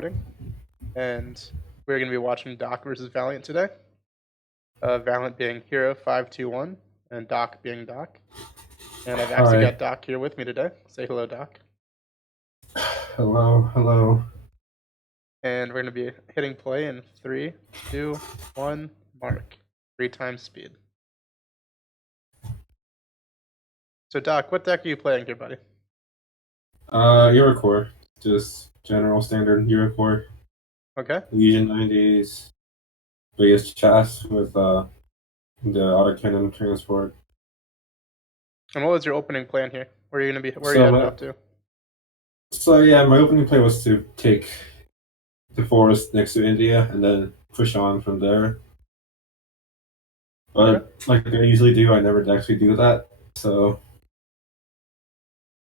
recording, and we're going to be watching Dokk versus Valiant today. Valiant being Hero 521, and Dokk being Dokk. And I've actually got Dokk here with me today. Say hello, Dokk. Hello, hello. And we're going to be hitting play in 3, 2, 1, mark. 3 times speed. So Dokk, what deck are you playing here, buddy? Eurocorps. Just general standard Eurocorps. Okay. Legion 90s. Biggest chest with the autocannon transport. And what was your opening plan here? Where are you going to be? Where are you headed up to? So yeah, my opening play was to take the forest next to India and then push on from there. But like I usually do, I never actually do that. So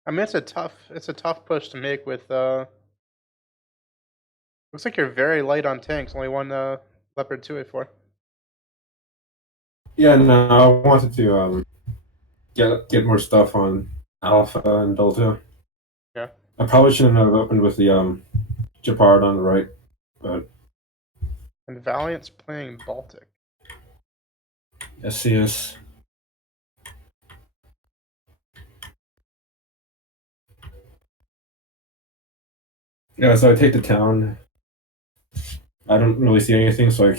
I mean, it's a tough push to make with. Looks like you're very light on tanks. Only one Leopard 2A4. Yeah, no, I wanted to get more stuff on Alpha and Delta. Yeah. I probably shouldn't have opened with the Japard on the right, but. And Valiant's playing Baltic. Yes, he is. Yeah, so I take the town. I don't really see anything, so I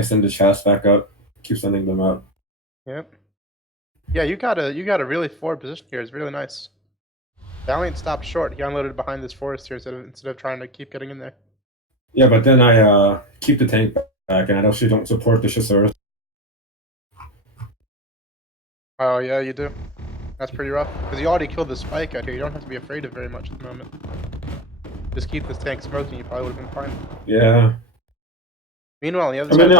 send the chest back up. Keep sending them up. Yep. Yeah, you got a really forward position here. It's really nice. Valiant stopped short. He unloaded behind this forest here instead of trying to keep getting in there. Yeah, but then I keep the tank back, and I actually don't support the Chasseurs. Oh yeah, you do. That's pretty rough. Because you already killed the spike out here. You don't have to be afraid of very much at the moment. Just keep this tank smoking. You probably would have been fine. Yeah. Meanwhile, on the other side.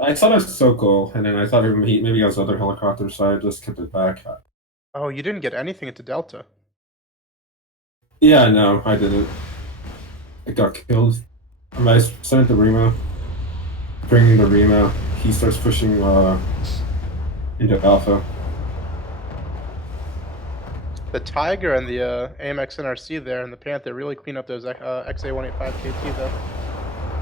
I thought it was so cool, and then I thought maybe he has other helicopters, so I just kept it back. Oh, you didn't get anything into Delta. Yeah, no, I didn't. It got killed. I sent the Rima. Bringing the Rima, he starts pushing into Alpha. The Tiger and the AMX NRC there and the Panther really clean up those XA185 KT though.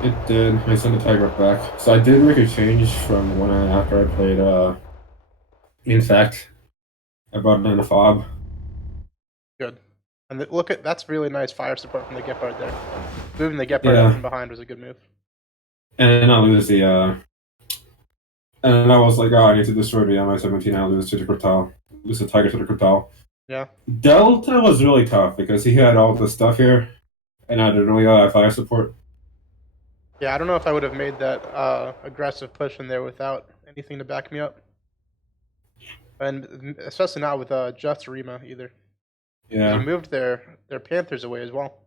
It did. I sent the Tiger back. So I did make a change from when after I played in fact, I brought in a fob. Good. And look at that's really nice fire support from the Gepard there. Moving the Gepard out from behind was a good move. And I lose the and I was like, oh, I need to destroy the Mi-17. I lose to the Cortal. Lose the Tiger to the Cortal. Yeah. Delta was really tough because he had all the stuff here, and I didn't really have fire support. Yeah, I don't know if I would have made that aggressive push in there without anything to back me up. And especially not with just Rima either. Yeah. They moved their Panthers away as well.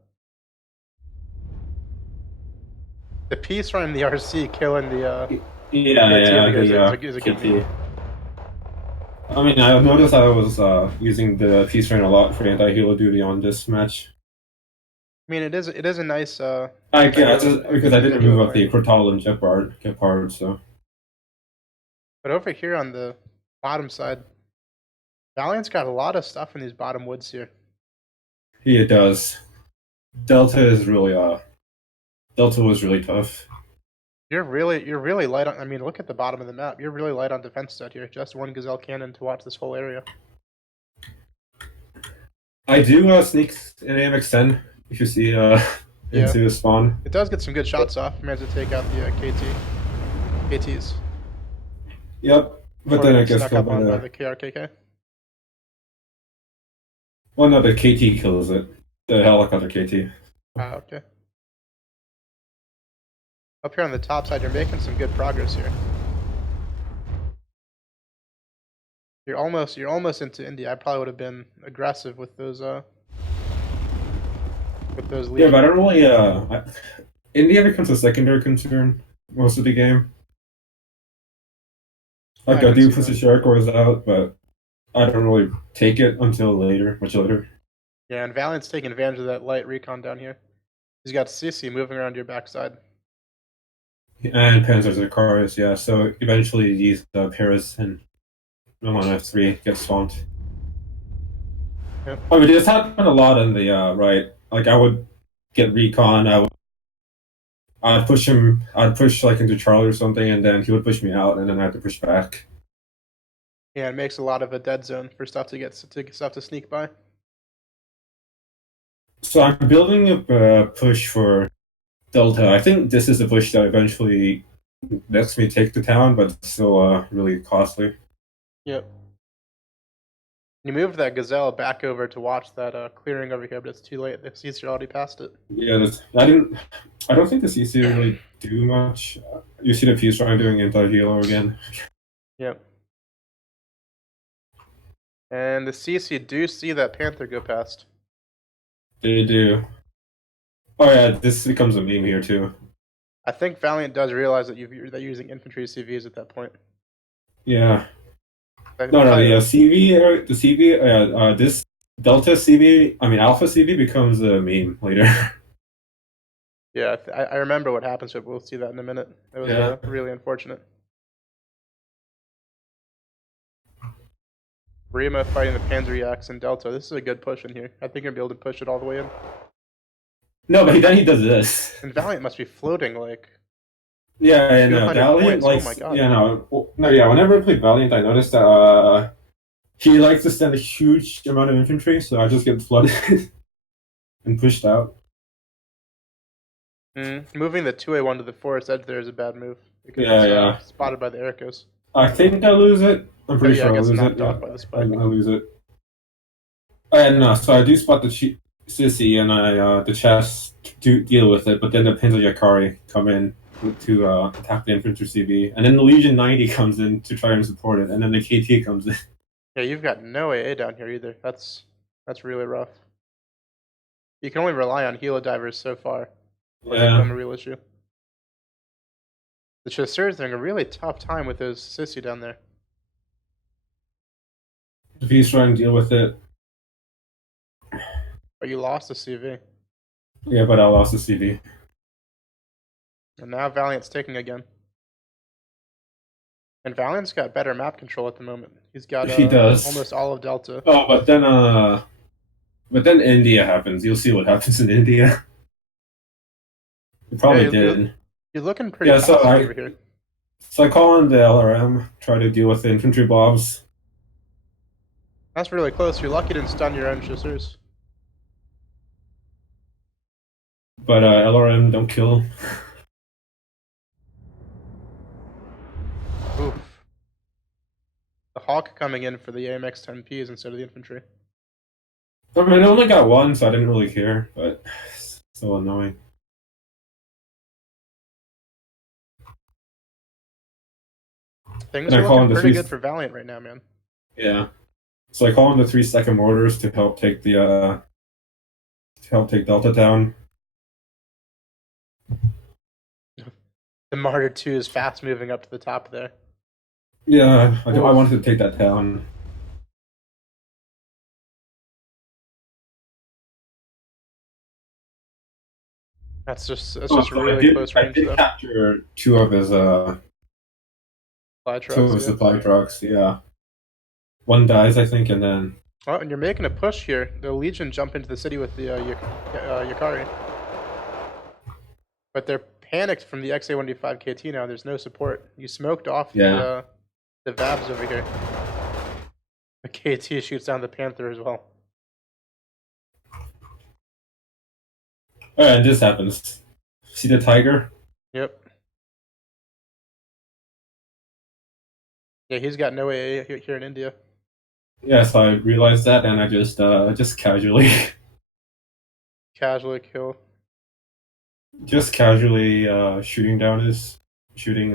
The piece from the RC killing the is a good move. I mean, I noticed I was using the peace train a lot for anti-helo duty on this match. I mean, it is a nice. I guess because I didn't move up the Cortal and Gepard, so. But over here on the bottom side, Valiant's got a lot of stuff in these bottom woods here. Yeah, it does. Delta was really tough. You're really light on. I mean, look at the bottom of the map. You're really light on defense out here. Just one Gazelle cannon to watch this whole area. I do sneak an AMX 10 if you see into the spawn. It does get some good shots off. Managed to take out the KTs. Yep, but then I guess killed by the KRKK. Well, no, the KT kills it. The helicopter KT. Ah, okay. Up here on the top side, you're making some good progress here. You're almost into India. I probably would have been aggressive with those leads. Yeah, but I don't really India becomes a secondary concern most of the game. Like I do push the Eurocorps out, but I don't really take it until much later. Yeah, and Valiant's taking advantage of that light recon down here. He's got Sissy moving around your backside. And Panzers and cars, yeah. So eventually these Paris and Milan F3 get swamped. Yep. I mean, this happened a lot on the right. Like I would get recon. I'd push him. I'd push like into Charlie or something, and then he would push me out, and then I had to push back. Yeah, it makes a lot of a dead zone for stuff to get stuff to sneak by. So I'm building up a push for Delta. I think this is the push that eventually lets me take the town, but it's still really costly. Yep. You moved that gazelle back over to watch that clearing over here, but it's too late. The CC already passed it. Yeah, I didn't. I don't think the CC really do much. You see the peace trying doing anti-helo again. Yep. And the CC do see that Panther go past. They do. Oh yeah, this becomes a meme here too. I think Valiant does realize that you're using infantry CVs at that point. Yeah. No, yeah, CV, the CV, this Delta CV, I mean Alpha CV becomes a meme later. Yeah, I remember what happened, so we'll see that in a minute. It was really unfortunate. Rima fighting the Panzer in Delta. This is a good push in here. I think you'll be able to push it all the way in. No, but then he does this. And Valiant must be floating like. Yeah, and Valiant, points. like, oh my God. yeah, no, yeah. Whenever I play Valiant, I noticed that he likes to send a huge amount of infantry, so I just get flooded and pushed out. Moving the 2A1 to the forest edge there is a bad move. Because it's spotted by the Aircos. I think I lose it. I'm pretty sure I lose it. By the spike. I lose it. And so I do spot the Sissy and the chest to deal with it, but then the Pins of Yakari come in to attack the infantry CV, and then the Legion 90 comes in to try and support it, and then the KT comes in. Yeah, you've got no AA down here either. That's really rough. You can only rely on helo divers so far. Yeah. Become a real issue. The Chasseurs are having a really tough time with those Sissy down there. If he's trying to deal with it. But you lost the CV. Yeah, but I lost the CV. And now Valiant's taking again. And Valiant's got better map control at the moment. He's got he does. Almost all of Delta. Oh, but then India happens. You'll see what happens in India. It probably did. You're looking pretty fast over here. So I call in the LRM, try to deal with the infantry blobs. That's really close. You're lucky to stun your own Chasseurs. But LRM don't kill. Oof. The Hawk coming in for the AMX 10Ps instead of the infantry. I mean, I only got one, so I didn't really care, but it's still annoying. Things are looking pretty good for Valiant right now, man. Yeah. So I call in the 3-second mortars to help take the Delta down. The Martyr 2 is fast moving up to the top there. Yeah, I wanted to take that town. That's just really close range. I did capture two of his supply trucks. Yeah, one dies, I think, and then. Oh, and you're making a push here. The Legion jump into the city with the Yakari, but they're panicked from the XA-185 KT now. There's no support. You smoked off the Vabs over here. The KT shoots down the Panther as well. And this happens. See the Tiger? Yep. Yeah, he's got no AA here in India. Yeah, so I realized that, and I just casually kill. Just casually shooting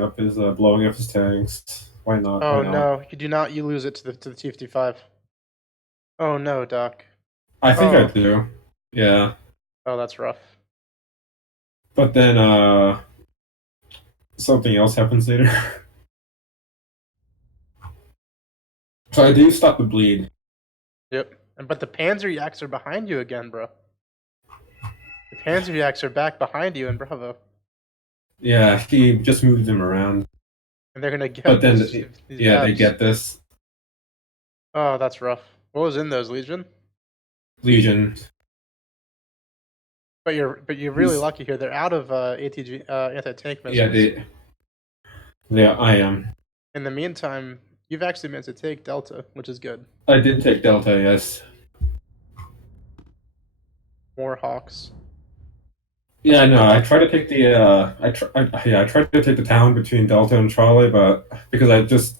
up his blowing up his tanks. Why not? Oh no, you do not. You lose it to the T-55. Oh no, Dokk. I think I do. Yeah. Oh, that's rough. But then something else happens later. So I do stop the bleed. Yep. But the Panzer Yaks are behind you again, bro. The Panzer Yaks are back behind you in Bravo. Yeah, he just moved them around. And they're gonna get. But then, they get this. Oh, that's rough. What was in those, Legion? Legion. But you're really lucky here. They're out of ATG anti-tank missiles. Yeah, I am. In the meantime, you've actually managed to take Delta, which is good. I did take Delta, yes. More Hawks. Yeah, no, I tried to take the I tried to take the town between Delta and Charlie, but because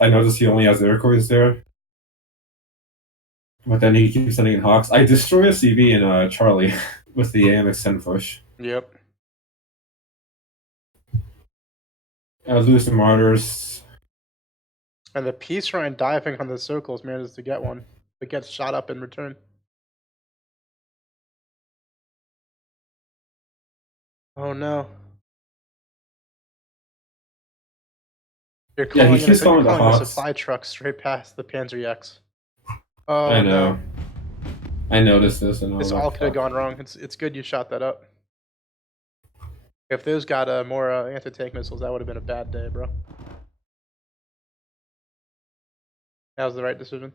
I noticed he only has Eurocorps there. But then he keeps sending in Hawks. I destroy a CV in Charlie with the AMX-10 push. Yep. I lose the Martyrs. And the Peace Rhine diving on the circles manages to get one, but gets shot up in return. Oh no. You're calling, he keeps calling the a Hawks. supply truck straight past the Panzer X. Oh, I know. No. I noticed this, and This all could have gone wrong. It's good you shot that up. If those got more anti-tank missiles, that would have been a bad day, bro. That was the right decision.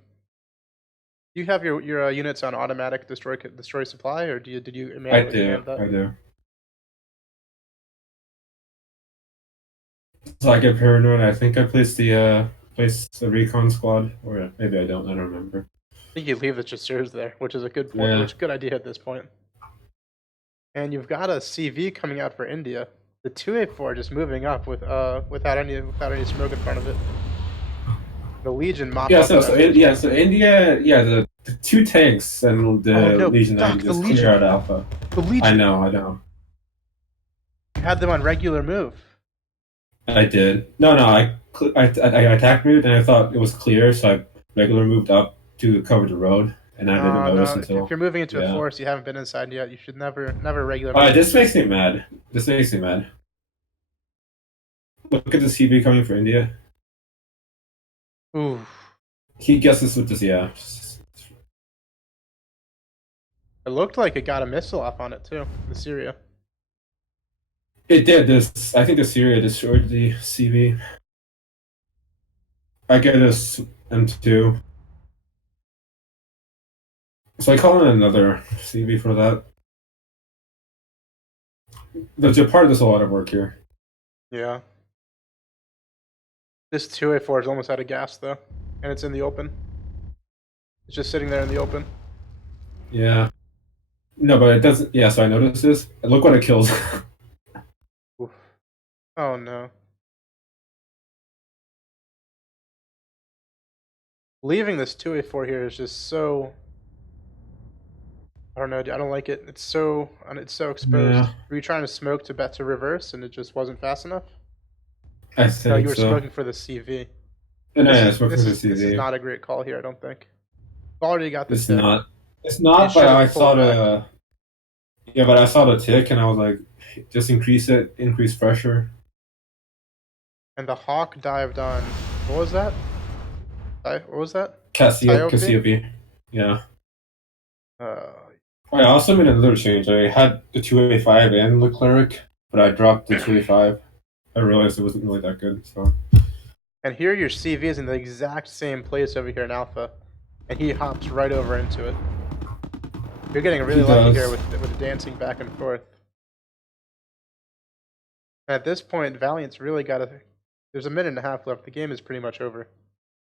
Do you have your units on automatic destroy supply, or did you manually command that? I do. So I get paranoid. I think I placed the recon squad, or maybe I don't. I don't remember. I think you leave the chasseurs there, which is a good point. Yeah. Which is a good idea at this point. And you've got a CV coming out for India. The 2A4 just moving up without any smoke in front of it. The Legion mopped up. So India, the two tanks and the Legion just clear out Alpha. The Legion. I know. You had them on regular move. I did. No, I attack moved and I thought it was clear, so I regular moved up to cover the road, and I didn't notice until. If you're moving into a forest, you haven't been inside yet. You should never regular. Alright, this makes me mad. Look at the CV coming for India. Ooh. He guesses with this, yeah. It looked like it got a missile off on it too. The Syria. It did. I think the Syria destroyed the CV. I get this M2. So I call in another CV for that. The Japar does a lot of work here. Yeah. This 2A4 is almost out of gas though, and it's in the open. It's just sitting there in the open. Yeah. No, but it doesn't. Yeah, so I noticed this. Look what it kills. Oh no. Leaving this 2A4 here is just so. I don't know. I don't like it. It's so exposed. Yeah. Were you trying to smoke to reverse, and it just wasn't fast enough? I think no, you were smoking for the CV. Smoking for the CV. This is not a great call here, I don't think. You've already got this. It's not. But I saw the. Yeah, but I saw the tick, and I was like, just increase pressure. And the Hawk dived on. What was that? Cassiope. Yeah. I also made another change. I had the 2A5 and the cleric, but I dropped the 2A5. I realized it wasn't really that good. So. And here your CV is in the exact same place over here in Alpha, and he hops right over into it. You're getting really lucky here with the dancing back and forth. And at this point, Valiant's really got to. There's a minute and a half left. The game is pretty much over.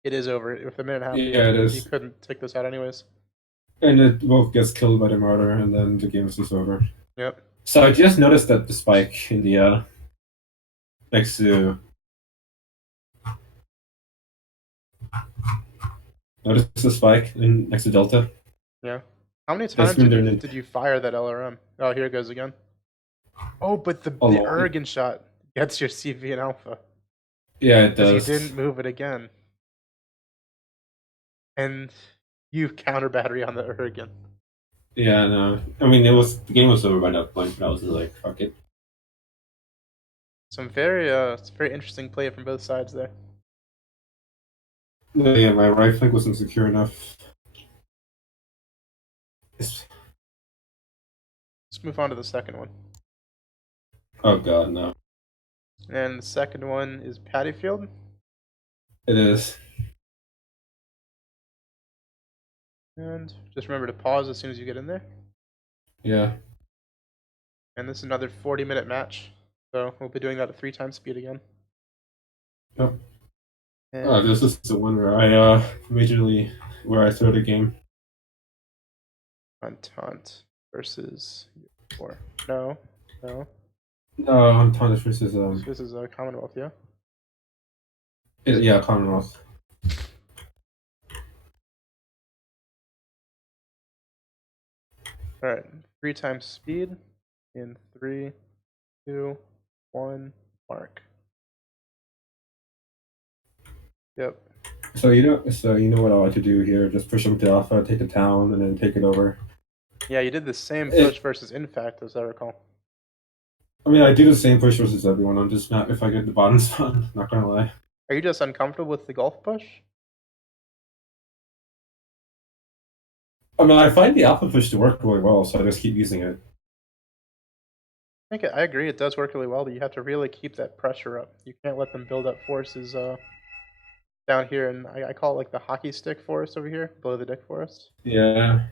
It is over. With a minute and a half, it is. You couldn't take this out anyways. And it both gets killed by the martyr, and then the game is just over. Yep. So I just noticed that the spike in the next to. Notice the spike next to Delta. Yeah. How many times did you fire that LRM? Oh, here it goes again. Oh, but the Urigan shot gets your CV in Alpha. Yeah, it does. You didn't move it again. And you counter battery on the Urigan. Yeah, no. I mean, the game was over by that point, but I was like, fuck it. Some very interesting play from both sides there. Yeah, my right flank wasn't secure enough. Let's move on to the second one. Oh god, no. And the second one is Paddyfield? It is. And just remember to pause as soon as you get in there. Yeah. And this is another 40-minute match. So we'll be doing that at 3 times speed again. Yep. And this is the one where I throw the game. Entente versus Eurocorps. No. No, Entente versus This is a Commonwealth, yeah? Yeah, Commonwealth. Alright, 3 times speed in 3, 2, 1, mark. Yep. So you know what I like to do here? Just push them to alpha, take the town, and then take it over. Yeah, you did the same push versus Infact, as I recall. I mean, I do the same push versus everyone. I'm just not if I get the bottom spot. Not gonna lie. Are you just uncomfortable with the golf push? I mean, I find the alpha push to work really well, so I just keep using it. I agree, it does work really well, but you have to really keep that pressure up. You can't let them build up forces down here, and I call it like the hockey stick forest over here, below the dick forest. Yeah.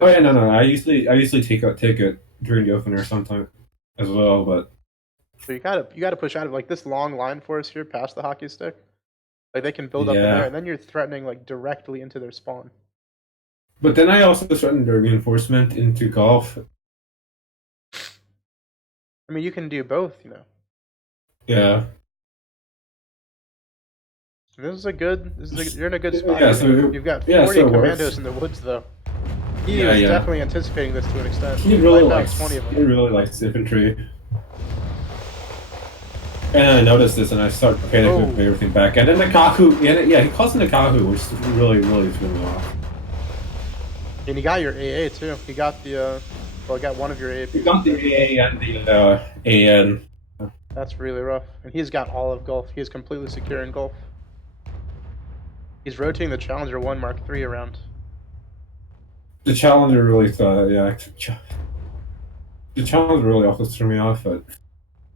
Oh yeah, no. I usually take it during the opener sometime as well, but. So you gotta push out of like this long line forest here past the hockey stick. Like they can build up in there, and then you're threatening like directly into their spawn. But then I also threatened their reinforcement into golf. I mean, you can do both, you know. Yeah. You're in a good spot. Yeah, so you've got 40 commandos in the woods, though. He was definitely anticipating this to an extent. He really likes 20 of them. He really likes infantry. And I noticed this, and I start panicking with everything back. And then the Kaku, he calls him the Kaku, which really threw me off. And he got your AA too. He got the he got one of your AA. He got the AA and the AN. That's really rough. And he's got all of Gulf. He is completely secure in Gulf. He's rotating the Challenger 1 Mark III around. The Challenger really thought, the Challenger really also threw me off, but.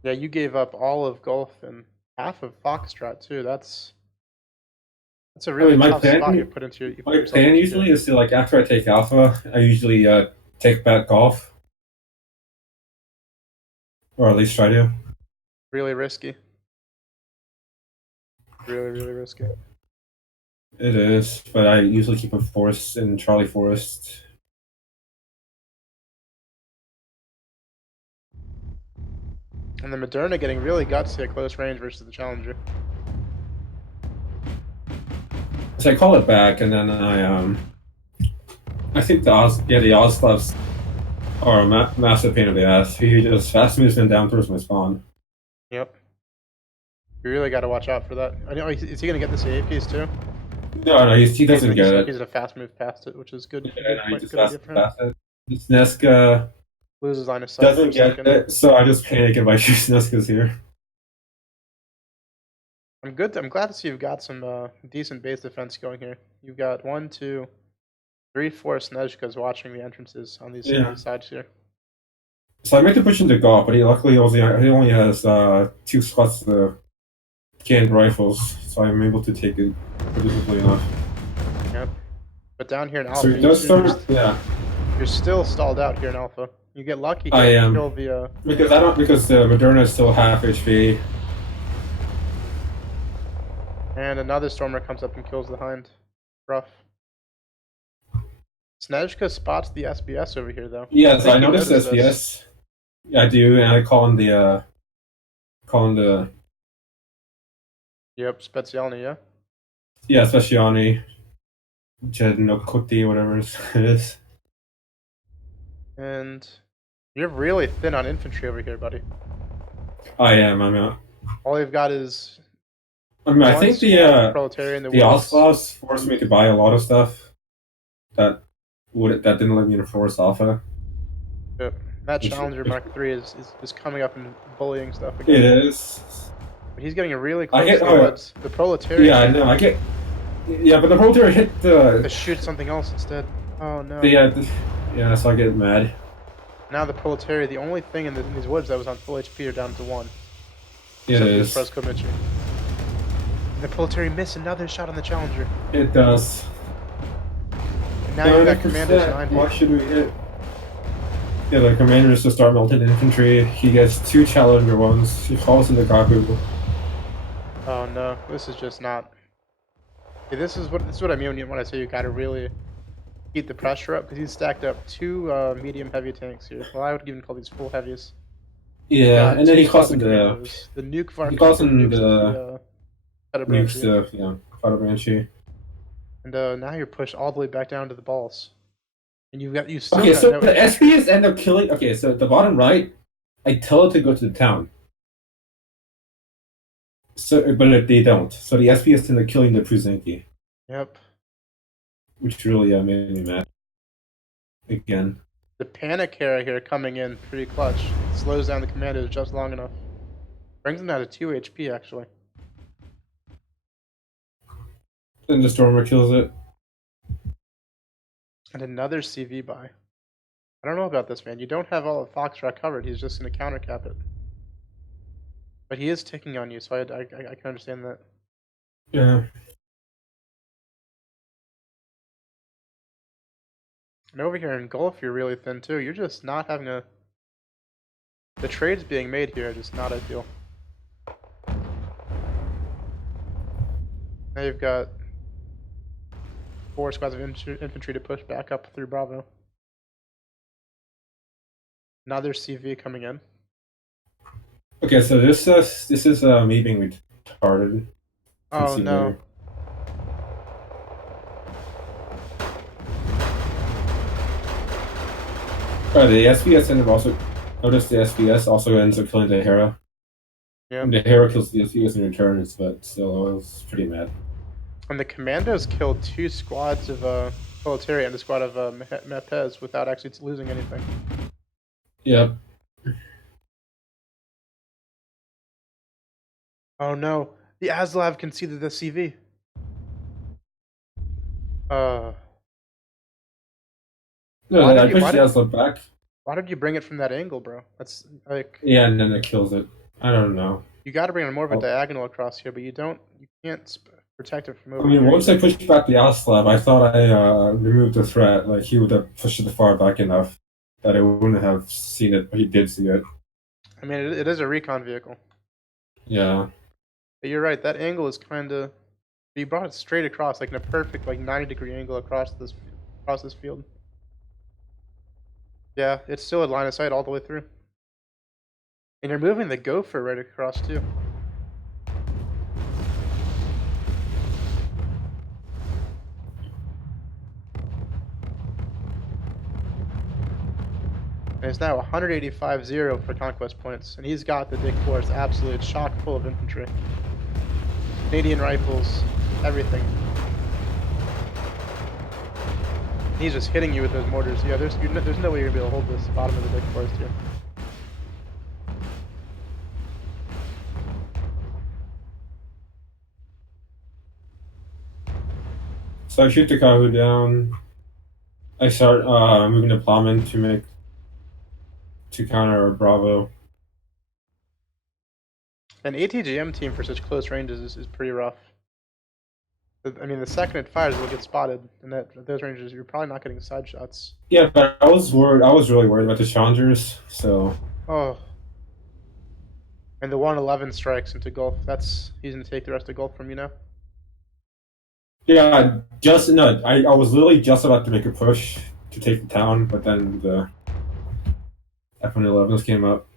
Yeah, you gave up all of Gulf and half of Foxtrot too. That's a really tough spot you put into your. My plan usually is to, like, after I take Alpha, I usually take back Golf, or at least try to. Really risky. Really risky. It is, but I usually keep a Forest in Charlie Forest. And the Moderna getting really gutsy at close range versus the Challenger. So I call it back, and then I think the Ozlovs are a massive pain in the ass. He just fast moves them down towards my spawn. Yep. You really got to watch out for that. I know. Is he gonna get this AA piece too? No, he doesn't get it. He's in a fast move past it, which is good. Yeah, he just fast it. Sneska loses line of sight. Doesn't get it, so I just panic and my Sneska's here. I'm glad to see you've got some decent base defense going here. You've got 1, 2, 3, 4 Snezhkas watching the entrances on these sides here. So I meant to push into Golf, but he only has 2 slots to canned rifles, so I'm able to take it predictably enough. Yep. But down here in Alpha, you're still stalled out here in Alpha. You get lucky. I am. Kill the, because the Moderna is still half HP. And another Stormer comes up and kills the Hind. Rough. Snezhka spots the SBS over here, though. Yes, I noticed SBS. Yeah, I do, and I call him the. Yep, Specialny, yeah? Yeah, Specialny. Jednokoti, whatever it is. And you're really thin on infantry over here, buddy. I am, I'm out. All you've got is. I mean, I think the Oslavs forced me to buy a lot of stuff that didn't let me enforce Alpha. Yep. That Challenger Mark III is coming up and bullying stuff again. It is. But he's getting a really close to the woods. The Proletariat. Yeah, I know. But the Proletariat hit the. To shoot something else instead. Oh no. Yeah, so I get mad. Now the Proletariat, the only thing in these woods that was on full HP are down to 1. It is. The Proletariat missed another shot on the Challenger. It does. And now you've got Commandos 90. Why should we hit? Yeah, the commander is to start melting infantry. He gets 2 challenger ones. He falls into Gaku. Oh no, this is just not. Yeah, this is what I mean when I say you gotta really keep the pressure up, because he's stacked up 2 medium heavy tanks here. Well, I would even call these full heavies. Yeah, Got and then 2 he calls squads in of the commandos. The nuke fire he calls in nukes the the nukes Branchie. Fado Banshee. And now you're pushed all the way back down to the balls. And you still Okay, got so no the SPS end up killing. Okay, so at the bottom right, I tell it to go to the town. So, but they don't. So the SPS end up killing the Pruzinki. Yep. Which really made me mad. Again. The panic Hera here coming in pretty clutch. Slows down the commandos just long enough. Brings them down to 2 HP actually. Then the Stormer kills it. And another CV buy. I don't know about this, man. You don't have all of Foxtrot covered. He's just going to countercap it. But he is ticking on you, so I can understand that. Yeah. And over here in Gulf, you're really thin too. You're just not having a... The trades being made here are just not ideal. Now you've got 4 squads of infantry to push back up through Bravo. Another CV coming in. Okay, so this is me being retarded. Oh no. Later. The SPS end up also... Notice the SPS also ends up killing the Hera. Yeah. And the Hera kills the SPS in return, but still, I was pretty mad. And the commandos killed 2 squads of military and a squad of Mepes without actually losing anything. Yep. Oh no, the Aslav conceded the CV. No, I pushed the Aslav back. Why did you bring it from that angle, bro? That's like... Yeah, and then it kills it. I don't know. You gotta bring more of a diagonal across here, but you can't protect it from over here. I mean, once either. I pushed back the Aslav, I thought I removed the threat. Like, he would have pushed it far back enough that I wouldn't have seen it, but he did see it. I mean, it is a recon vehicle. Yeah. But you're right, that angle is kind of... You brought it straight across, like in a perfect 90-degree angle across this field. Yeah, it's still a line of sight all the way through. And you're moving the Gopher right across too. And it's now 185-0 for conquest points, and he's got the Dick Force absolutely chock full of infantry. Canadian rifles, everything. He's just hitting you with those mortars. Yeah, there's no way you're gonna be able to hold this bottom of the Dick Forest here. So I shoot the Kahu down. I start moving the plowman to counter Bravo. An ATGM team for such close ranges is pretty rough. I mean, the second it fires, it'll get spotted, and at those ranges, you're probably not getting side shots. Yeah, but I was worried. I was really worried about the challengers. So. Oh. And the 111 strikes into Gulf. He's gonna take the rest of Gulf from you now. Yeah, I was literally just about to make a push to take the town, but then the F-111s came up.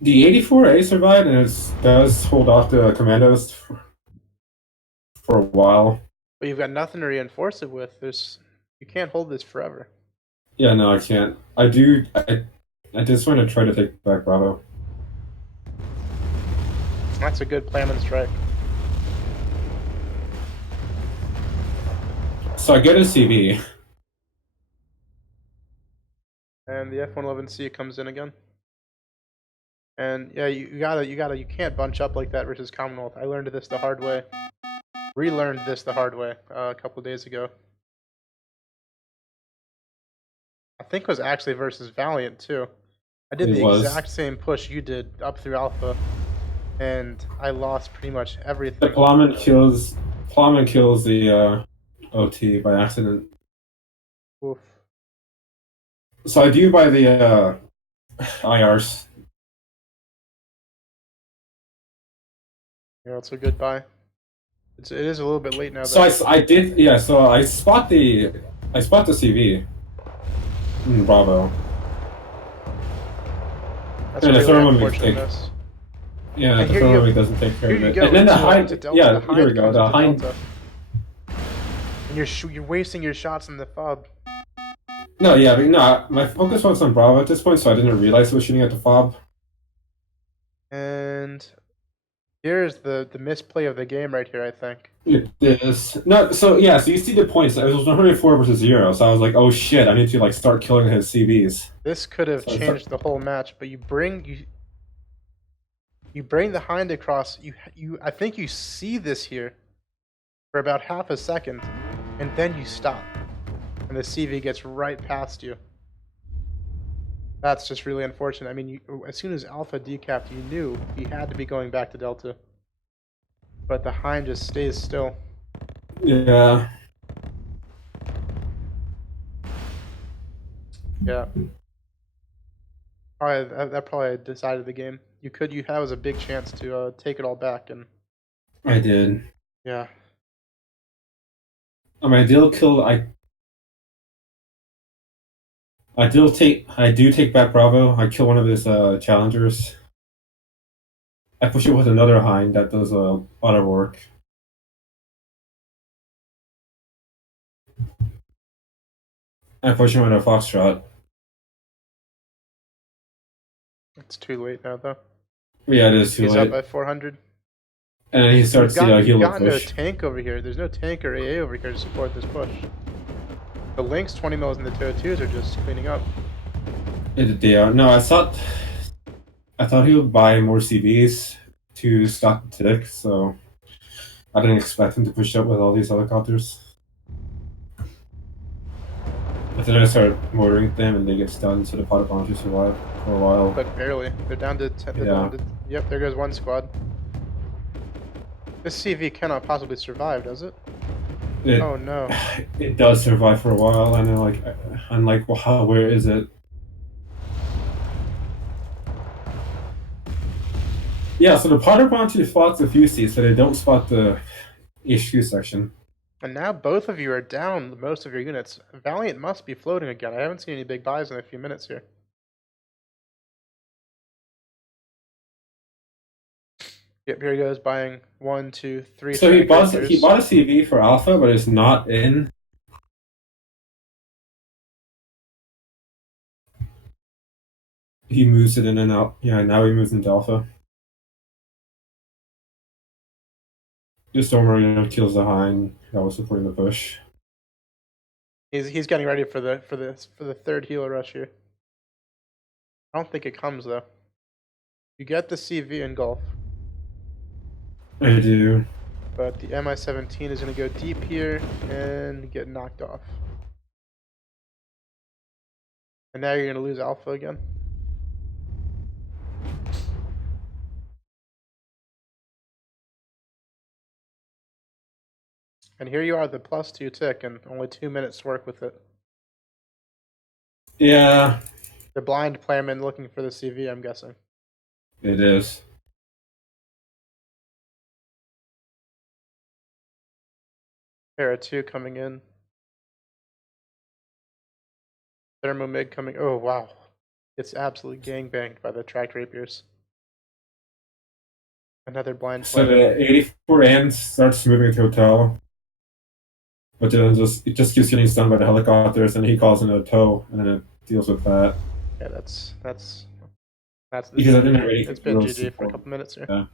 The 84A survived, and it does hold off the commandos for a while. But you've got nothing to reinforce it with. You can't hold this forever. Yeah, no, I can't. I just want to try to take back Bravo. That's a good plan and strike. So I get a CV. And the F-111C comes in again. And yeah, you can't bunch up like that versus Commonwealth. I learned this the hard way. Relearned this the hard way a couple of days ago. I think it was actually versus Valiant too. I did the exact same push you did up through Alpha, and I lost pretty much everything. The plowman kills the OT by accident. Oof. So I do buy the IRs. Yeah, it's a good buy. It is a little bit late now. So I did, yeah. So I spot the CV. Bravo. That's really unfortunate. Yeah, the thermometer doesn't take care of it. And then the hind, yeah, here we go. The hind. And you're wasting your shots in the fob. No, yeah, but no, my focus was on Bravo at this point, so I didn't realize I was shooting at the fob. And here's the misplay of the game right here, I think. It is. No, so yeah, so you see the points. It was 104 versus 0, so I was like, oh shit, I need to like start killing his CVs. This could have changed the whole match, but you bring the hind across. I think you see this here for about half a second, and then you stop, and the CV gets right past you. That's just really unfortunate. I mean, as soon as Alpha decapped, you knew he had to be going back to Delta, but the hind just stays still. Yeah. Yeah. That probably decided the game. That was a big chance to take it all back, and I did. Yeah. I do take back Bravo. I kill one of his challengers. I push it with another hind that does a lot of work. I push him with a foxtrot. It's too late now, though. Yeah, it is too late. He's up by 400. And then he starts to heal the push. Got no tank over here. There's no tank or AA over here to support this push. The Lynx 20 mils and the TO2s are just cleaning up. Yeah, no, I thought he would buy more CVs to stock the tick, so I didn't expect him to push up with all these helicopters. But then I started murdering them and they get stunned, so the pot bombers survive for a while. But barely. They're down to 10. Yep, there goes one squad. This CV cannot possibly survive, does it? Oh no. It does survive for a while, and I'm like, well, where is it? Yeah, so the Potter Bounty spots the few seats, so they don't spot the HQ section. And now both of you are down most of your units. Valiant must be floating again. I haven't seen any big buys in a few minutes here. Yep, here he goes buying 1, 2, 3. So he bought a CV for Alpha, but it's not in. He moves it in and out. Yeah, now he moves into Alpha. This Stormer kills the hind that was supporting the push. He's getting ready for the third healer rush here. I don't think it comes though. You get the CV engulf. I do. But the Mi-17 is going to go deep here and get knocked off. And now you're going to lose Alpha again. And here you are, the +2 tick, and only 2 minutes to work with it. Yeah. The blind playerman looking for the CV, I'm guessing. It is. Para 2 coming in. Thermomig coming. Oh, wow. It's absolutely gangbanged by the tracked rapiers. Another blind player. So the 84 ends starts moving to hotel. But then it just keeps getting stunned by the helicopters, and he calls in a tow, and then it deals with that. Yeah, that's because I didn't really. It's been GG for a couple minutes here. Yeah.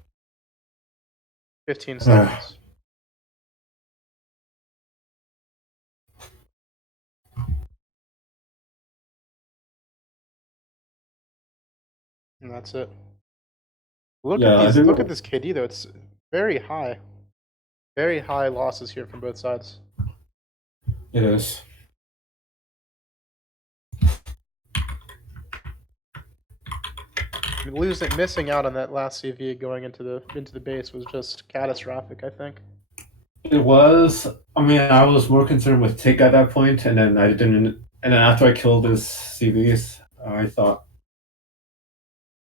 15 seconds. And that's it. Look at this KD though. It's very high. Very high losses here from both sides. It is. Missing out on that last CV going into the base was just catastrophic, I think. It was. I mean, I was more concerned with Tick at that point, and then I didn't. And then after I killed his CVs, I thought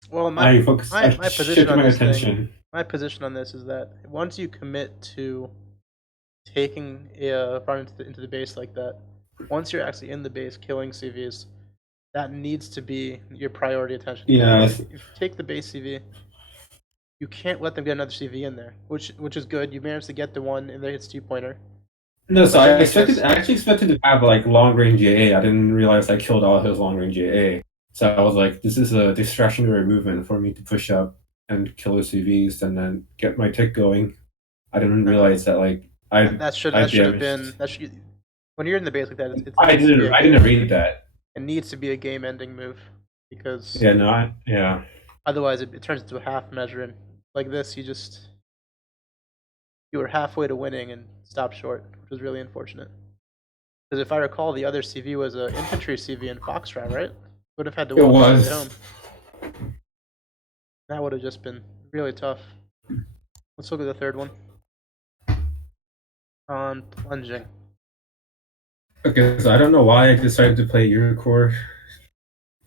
Well, I focused. I my position shifted on my this attention. thing, my position on this is that once you commit to taking a run into the base like that, once you're actually in the base killing CVs, that needs to be your priority attention. Yeah. If you take the base CV, you can't let them get another CV in there, which is good. You managed to get the one in there hits 2-pointer. No, so But then I you expected. just I actually expected to have like long range AA. I didn't realize I killed all his long range AA. So I was like, this is a distractionary movement for me to push up and kill his CVs and then get my tick going. I didn't realize that like that should I have damaged. been when you're in the base like that. It I needs to be didn't. a I game didn't ending. read that. It needs to be a game ending move because Yeah. No. Yeah. otherwise it turns into a half measure. And like this, you were halfway to winning and stopped short, which was really unfortunate. Because if I recall, the other CV was an infantry CV in Foxtrot, right? Would have had to It walk all the way was. home. That would have just been really tough. Let's look at the third one. On plunging. Okay, so I don't know why I decided to play Eurocorps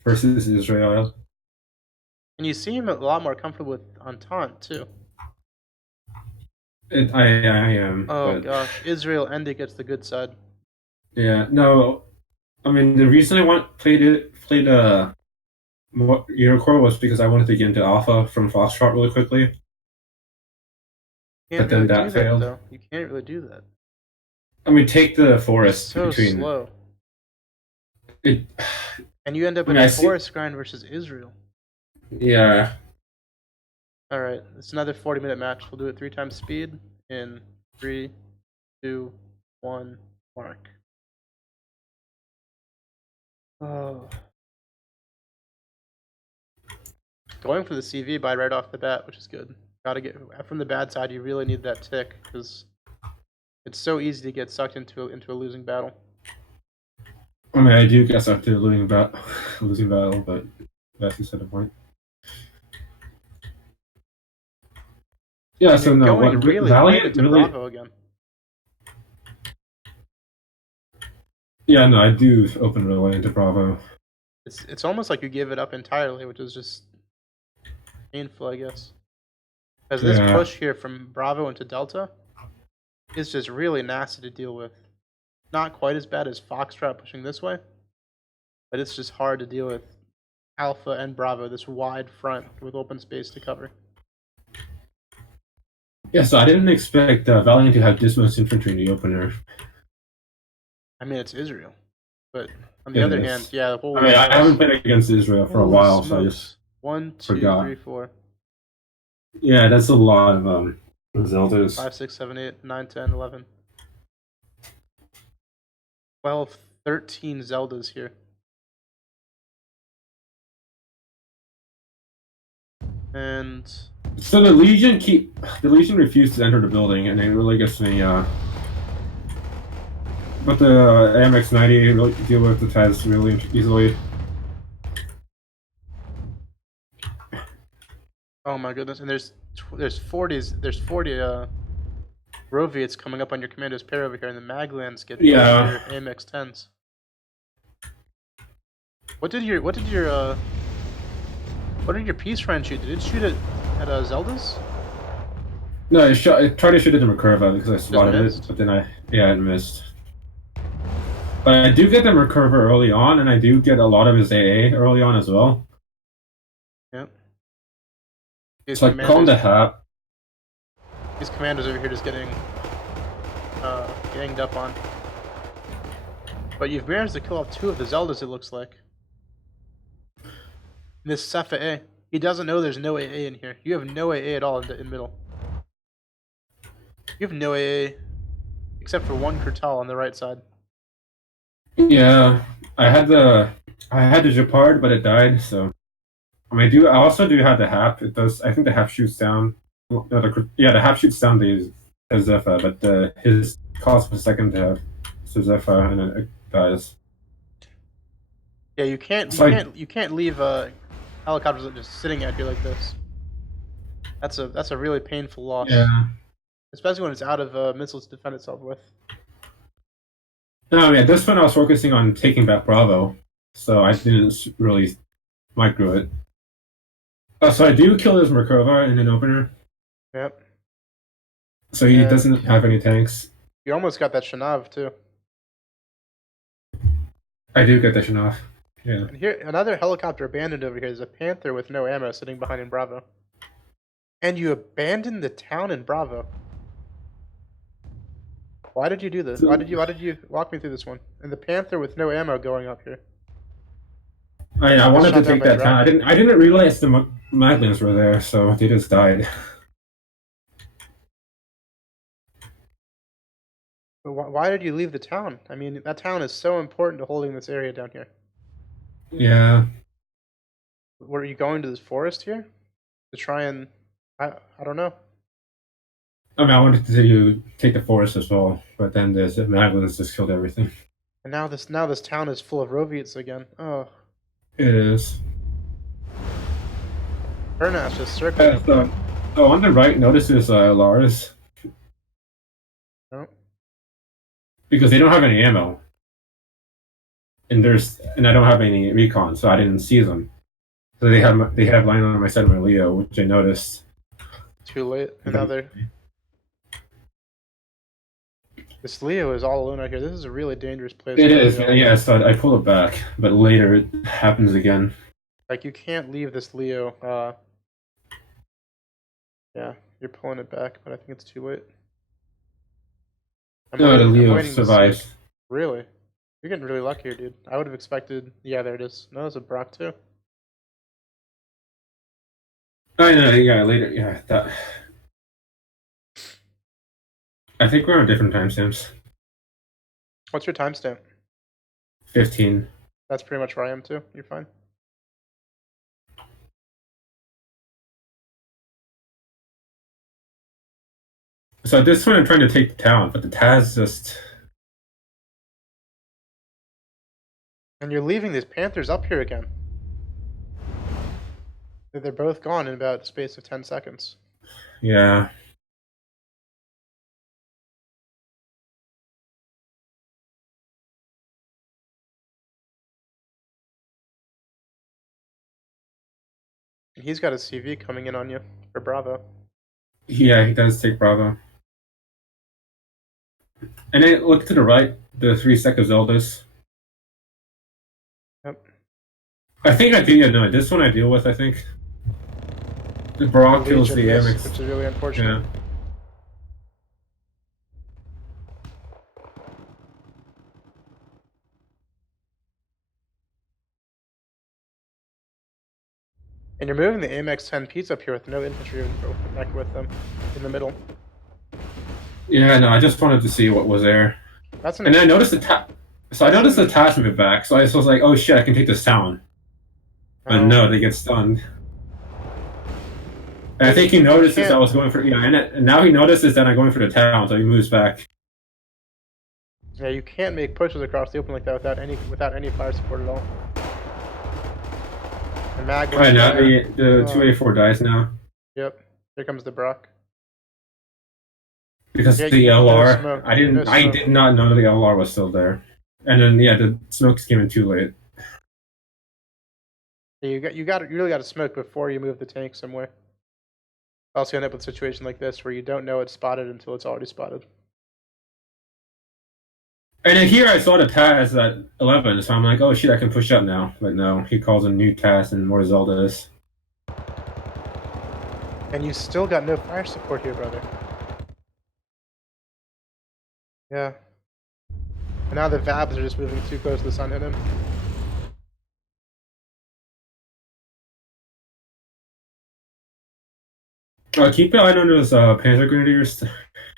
versus Israel. And you seem a lot more comfortable with Entente, too. I am. Oh But gosh, Israel Ende gets the good side. yeah, no. I mean, the reason I played Eurocorps was because I wanted to get into Alpha from Foxtrot really quickly. You But can't then really that do that, failed. though. You can't really do that. I mean, take the It's forest so between slow. it. And you end up I in mean, a I see. forest grind versus Israel. Yeah. Alright, it's another 40-minute match. We'll do it 3 times speed in 3, 2, 1, mark. Oh. Going for the CV by right off the bat, which is good. Gotta get from the bad side. You really need that tick because it's so easy to get sucked into a losing battle. I mean, I do guess after losing battle, but that's beside the point. Yeah. And So you're no, going what really late Valiant into really? Bravo again. Yeah, no, I do open really into Bravo. It's almost like you give it up entirely, which is just painful, I guess. Because this push here from Bravo into Delta is just really nasty to deal with. Not quite as bad as Foxtrot pushing this way, but it's just hard to deal with Alpha and Bravo, this wide front with open space to cover. Yeah, so I didn't expect Valiant to have this much infantry in the opener. I mean, it's Israel. But on the other hand, yeah, I mean, I haven't played against Israel for a while, so I just 1, 2, forgot. 3, 4. Yeah, that's a lot of Zeldas. 5, 6, 7, 8, 9, 10, 11. 12, 13 Zeldas here. And so the Legion refused to enter the building, and it really gets me. But the AMX-90 really deal with the TAS really easily. oh my goodness! And there's 40 Roviets coming up on your commander's pair over here, and the Maglans get your AMX-10s. What did your peace friend shoot? Did it shoot at Zeldas? No, it tried to shoot it in Recurva because I spotted it, but then it missed. But I do get the Recurva early on, and I do get a lot of his AA early on as well. Yep. So I call him the Hap. These commanders over here just getting ganged up on. But you've managed to kill off 2 of the Zeldas, it looks like. And this Cepha A. He doesn't know there's no AA in here. You have no AA at all in middle. You have no AA except for 1 Kurtal on the right side. Yeah, I had the Japard, but it died. So I mean, I also do have the Hap. It does. I think the Hap shoots down. The Hap shoots down the Zephyr, but his cost per second to have Zephyr, and then it dies. Yeah, you can't leave helicopters just sitting out here like this. That's a really painful loss. Yeah. especially when it's out of missiles to defend itself with. No, yeah, this one I was focusing on taking back Bravo, so I didn't really micro it. So I do kill this Merkova in an opener. Yep. So he doesn't have any tanks. You almost got that Shanav too. I do get that Shanav. Yeah. And here, another helicopter abandoned over here. There's a Panther with no ammo sitting behind in Bravo. And you abandoned the town in Bravo. Why did you do this? Why did you walk me through this one? And the Panther with no ammo going up here. I wanted to take that town. I didn't realize the Maglins were there, so they just died. But why did you leave the town? I mean, that town is so important to holding this area down here. Yeah. Were you going to this forest here to try and? I don't know. I mean, I wanted to take the forest as well, but then the Maglins just killed everything. And now this town is full of Roviets again. Oh. It is. Kurnas just circling. Oh, on the right, notice is Lars. Oh. Because they don't have any ammo. And I don't have any recon, so I didn't see them. So they have line on my side of my Leo, which I noticed. Too late. Another. This Leo is all alone out here. This is a really dangerous place. It is, yeah. So I pull it back, but later it happens again. Like you can't leave this Leo. Yeah, you're pulling it back, but I think it's too late. No, the Leo survives. Really? You're getting really lucky here, dude. I would have expected. Yeah, there it is. No, it's a Brock too. I know. Yeah, later. Yeah, that. I think we're on different timestamps. What's your timestamp? 15. That's pretty much where I am too. You're fine. So at this point, I'm trying to take the town, but the Taz just. And you're leaving these Panthers up here again. They're both gone in about a space of 10 seconds. Yeah. He's got a CV coming in on you for Bravo. Yeah, he does take Bravo. And then look to the right, the 3 seconds Zeldas. Yep. I think I do. Yeah, no, this one I deal with. I think the Brock kills the Amex, which is really unfortunate. Yeah. And you're moving the AMX 10Ps up here with no infantry connected with them in the middle. Yeah, no, I just wanted to see what was there. And then I noticed I noticed the attachment back, so I was like, oh shit, I can take this town. But no, they get stunned. And I think he notices I was going for, and now he notices that I'm going for the town, so he moves back. Yeah, you can't make pushes across the open like that without any fire support at all. The mag. Right now, the 2A4 dies now. Yep, here comes the Brock. Because the LR, I did not know the LR was still there, and then the smokes came in too late. Yeah, you really got to smoke before you move the tank somewhere. Else you end up with a situation like this where you don't know it's spotted until it's already spotted. And then here I saw the Taz at 11, so I'm like, oh shit, I can push up now. But no, he calls a new Taz and more Zeldas. And you still got no fire support here, brother. Yeah. And now the Vabs are just moving too close to the sun hit him. Keep an eye on those Panzer Grenadiers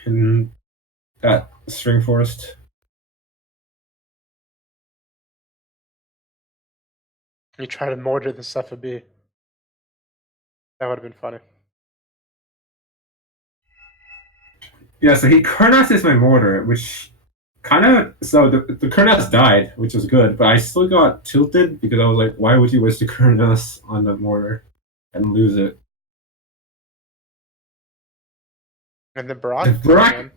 in that string forest. You try to mortar the Cepha B. That would have been funny. Yeah, so Kurnas is my mortar, which so the Kurnas died, which was good, but I still got tilted because I was like, why would you waste the Kurnas on the mortar and lose it? And the Brock The coming Brock, in.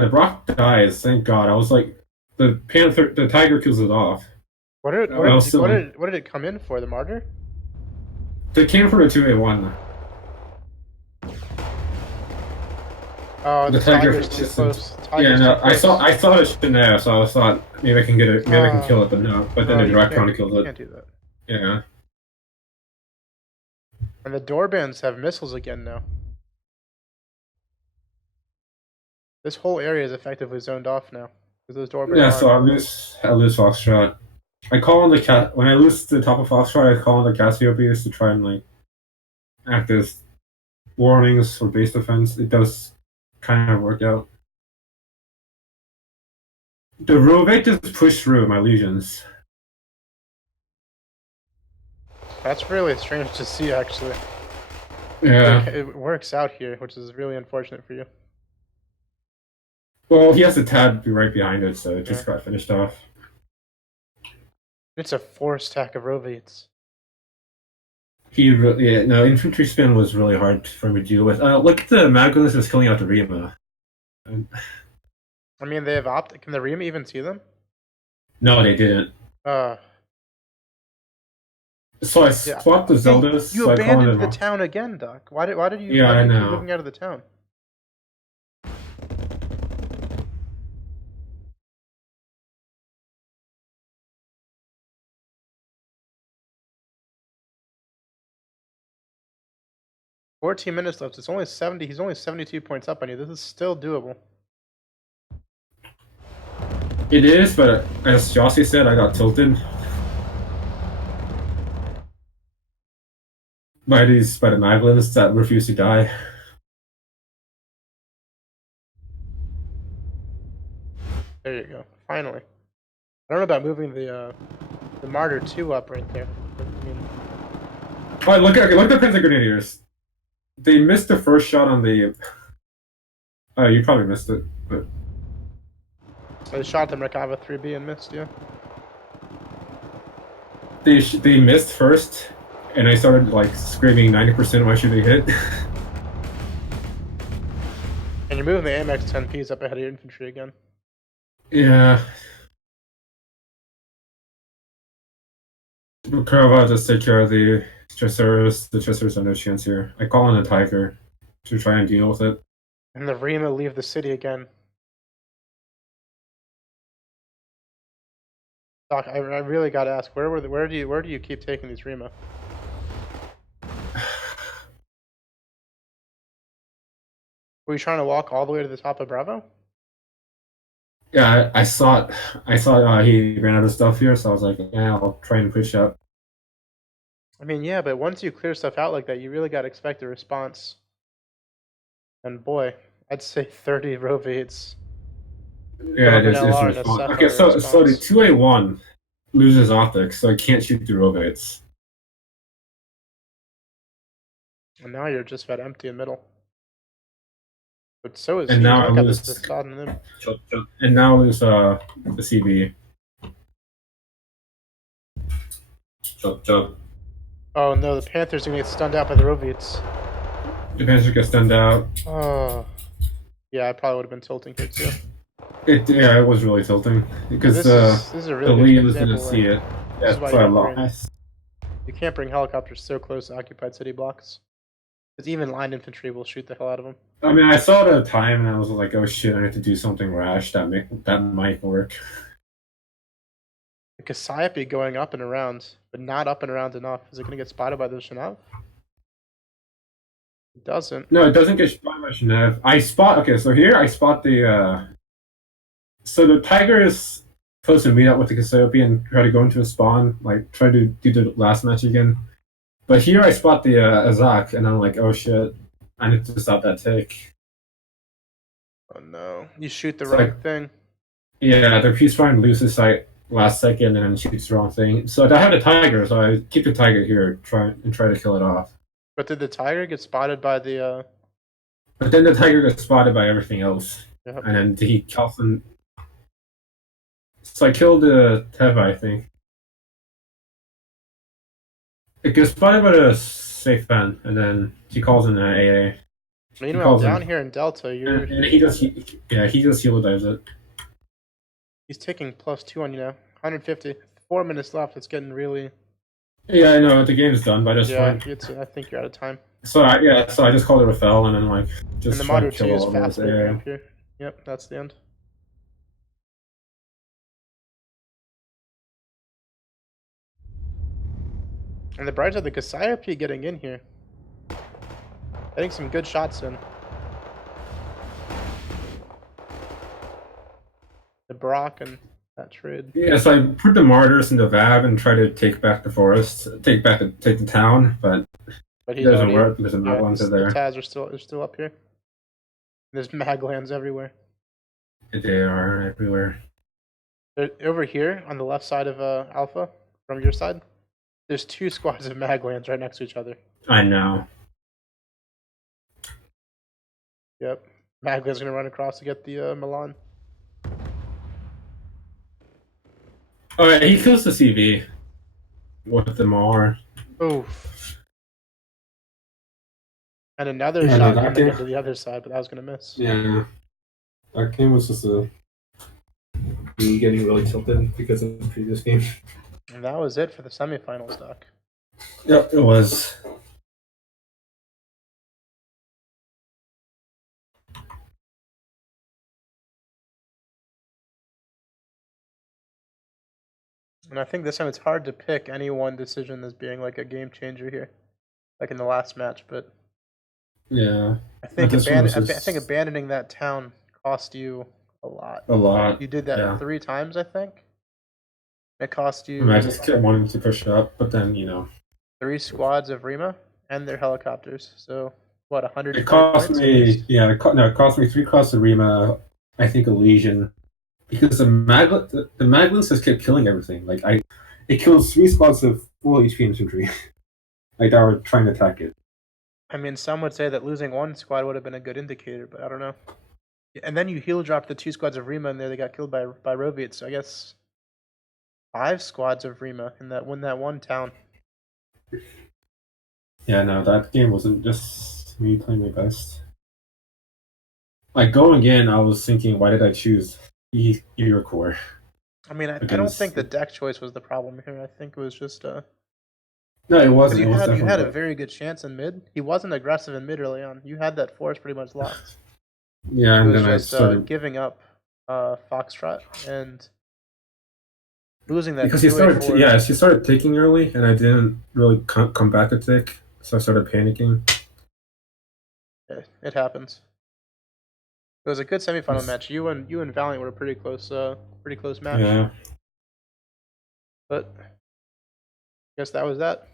the Brock dies. Thank God. I was like, the Tiger kills it off. What did I was still like, what did it come in for? The Martyr? they came for the 2A1. Oh, The the Tiger Tiger's too just close. yeah, Tiger's no, too close. I saw it in there, so I thought maybe I can get it, maybe I can kill it, but no. But then No, the you Brock can't. killed You it. can't do that. Yeah. And the Doorbands have missiles again now. This whole area is effectively zoned off now because those Doorbands Yeah, aren't. so I lose Foxtrot. I call on the cat when I lose the top of Foxtrot. I call on the Cassiopeias to try and like act as warnings for base defense. It does kind of work out. The Rovate just pushed through my legions. That's really strange to see, actually. Yeah. It works out here, which is really unfortunate for you. Well, he has a Tad right behind it, so it just Yeah. got finished off. It's a force stack of Rovates. No, infantry spin was really hard for me to deal with. Look at the Magnus is killing out the Rima. I mean, they have optic. Can the Rima even see them? No, they didn't. So I swapped the Zeldas. You so abandoned the town again, Dokk. Why did you? Yeah, why I did you keep know. moving out of the town? "14 minutes left. It's only 70. He's only 72 points up on you. This is still doable." It is, but as Jossie said, I got tilted by the Maglins that refuse to die. There you go. Finally. I don't know about moving the Martyr 2 up right there. I mean, Oh, look at the Prince Grenadiers. They missed the first shot on the. Oh, you probably missed it, but I shot the Merkava 3B and missed, yeah. they missed first, and I started like screaming 90%. Why should they hit? And you're moving the AMX 10Ps up ahead of your infantry again. Yeah. Karava just take care of the Chessers. The Chessers have no chance here. I call on a Tiger to try and deal with it. And the Rima leave the city again. Dokk, I really gotta ask, where do you keep taking these Rima? Were you trying to walk all the way to the top of Bravo? Yeah, I saw he ran out of stuff here, so I was like, yeah, I'll try and push up. I mean, yeah, but once you clear stuff out like that, you really gotta expect a response. And boy, I'd say 30 Rovates. Yeah, it is a response. Okay, so the 2A1 loses optics, so I can't shoot the Rovates. And now you're just about empty in middle. But so is and he. now Look I at lose. this on him. And now I lose the CB. Jump. Oh no, the Panthers are gonna get stunned out by the Rovates. The Panthers get stunned out. Oh. Yeah, I probably would have been tilting here too. It was really tilting because this is a really the Williams didn't see it. Yeah, that's why I lost. You can't bring helicopters so close to occupied city blocks. Because even line infantry will shoot the hell out of them. I mean, I saw it at the time and I was like, oh shit, I need to do something rash that might work. The Cassiope going up and around, but not up and around enough. Is it going to get spotted by the Shanav? It doesn't. No, it doesn't get spotted by Shanav. Okay, so here I spot the. So the Tiger is supposed to meet up with the Cassiope and try to go into a spawn, like try to do the last match again. But here I spot the Azak, and I'm like, oh shit, I need to stop that tick. Oh no. You shoot the wrong thing. Yeah, the piece trying to lose his sight last second and then shoots the wrong thing. So I have the Tiger, so I keep the Tiger here, try to kill it off. But did the Tiger get spotted by the But then the Tiger gets spotted by everything else. Yep. And then he kills him. So I killed the Teva, I think. It gets spotted by the safe fan, and then he calls in an AA. Meanwhile, down here in Delta, you're... And he just helo dives it. He's taking +2 on you now. 150. 4 minutes left. It's getting really... Yeah, I know. The game's done by this point. I think you're out of time. So I just called it a fell and then like just and the Model 2 is all fast those. Yeah. up here. Yep, that's the end. And the Brides of the Cassiope getting in here. Getting some good shots in. The Brock and that trade. Yeah, so I put the Martyrs in the Vab and try to take back the forest, take the town, but it doesn't work because the Maglands are there. The Taz are still up here. There's Maglands everywhere. They are everywhere. They're over here on the left side of Alpha, from your side, there's 2 squads of Maglands right next to each other. I know. Yep. Magland's gonna run across to get the Milan. Oh yeah, he kills the CV with the Mar. Oof. And another shot coming into the other side, but that was gonna miss. Yeah. That game was just me getting really tilted because of the previous game. And that was it for the semifinals, Dokk. Yep, it was. And I think this time it's hard to pick any one decision as being like a game changer here, like in the last match. But yeah, I think abandoning that town cost you a lot. A lot. You did that 3 times, I think. It cost you. I just kept wanting to push up, but then 3 squads of Rima and their helicopters. So what, 100? It cost me. Yeah, it cost me 3 costs of Rima. I think a Legion. Because the Maglins just kept killing everything. Like it kills 3 squads of full HP infantry. Like that were trying to attack it. I mean, some would say that losing 1 squad would have been a good indicator, but I don't know. And then you heal dropped the 2 squads of Rima, and there they got killed by Roviet. So I guess 5 squads of Rima in that one town. Yeah, no, that game wasn't just me playing my best. Like going in, I was thinking, why did I choose Eurocorps? I mean, I don't think the deck choice was the problem here. I think it was just No, it wasn't. You had a very good chance in mid. He wasn't aggressive in mid early on. You had that force pretty much locked. Yeah, and then I started giving up Foxtrot and losing that. Because she started taking early, and I didn't really come back to tick, so I started panicking. It happens. It was a good semifinal match. You and Valiant were a pretty close match. Yeah. But I guess that was that.